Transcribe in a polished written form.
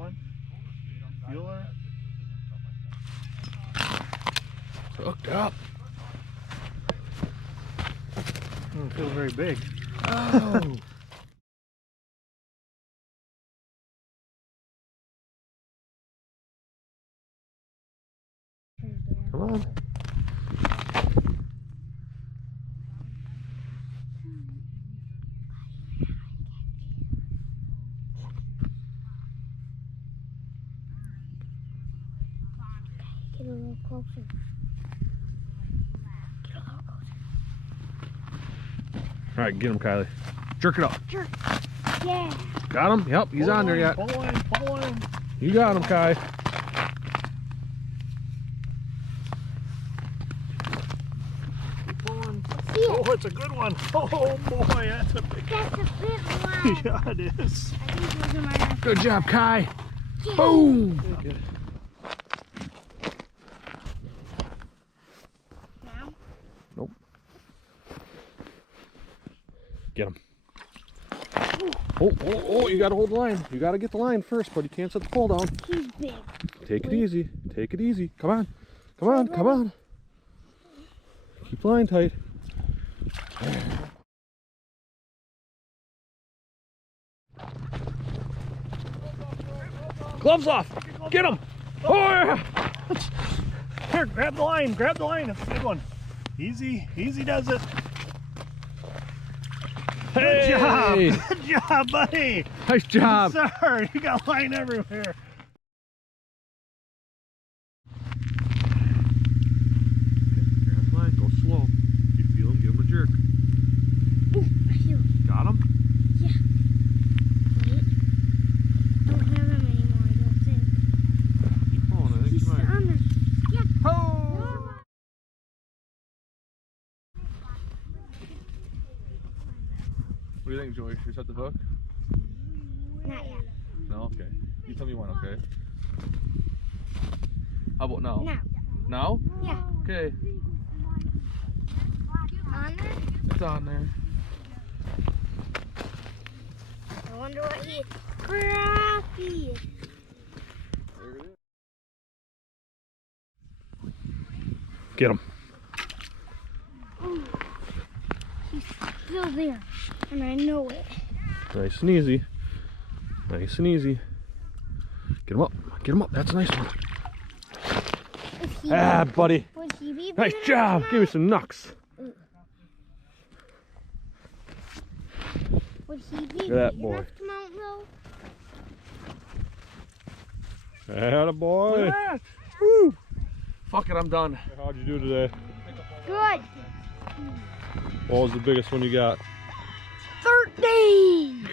one? Feeler? Hooked up. Doesn't feel very big. Oh. Come on. Get a little closer. Get a little closer. All right, get him, Kylie. Jerk it up. Jerk. Yeah. Got him? Yep, he's on there yet. Pull in. You got him, Kai. Keep pulling. See it. Oh, it's a good one. Oh boy, that's a big That's a big one. Yeah, it is. I think those are my Good job, Kai. Yeah. Boom. Good. Now? Nope. Get him. Oh, you gotta hold the line. You gotta get the line first, but you can't set the pole down. He's big. Take it easy. Take it easy. Come on. Come on. Come on. Keep the line tight. Gloves off. Get him. Oh, yeah. Here, grab the line. Grab the line. It's a good one. Easy does it. Good job. Hey. Good job, buddy. Nice job. Sir, you got line everywhere. Grab line. Go slow. You feel him, give him a jerk. Ooh, I feel it. Got him? Yeah. Wait. Don't have him anymore, I don't think. Keep pulling. I think He's you might. on there. Yeah. Oh. What do you think, Joey? Should we set the hook? Not yet. No? Okay. You tell me when, okay? How about now? Now. Now? Yeah. Okay. On there? It's on there. I wonder what he... Crappie! There it is. Get him. Ooh. He's still there. And I know it. Nice and easy. Nice and easy. Get him up. Get him up. That's a nice one. Is he Ah, buddy. Would he be Nice big job. enough Give me to some knucks. Would he be Look at that big boy. enough to mount though? Atta boy. Look at that. Woo. Fuck it, I'm done. How'd you do today? Good. What was the biggest one you got? 13!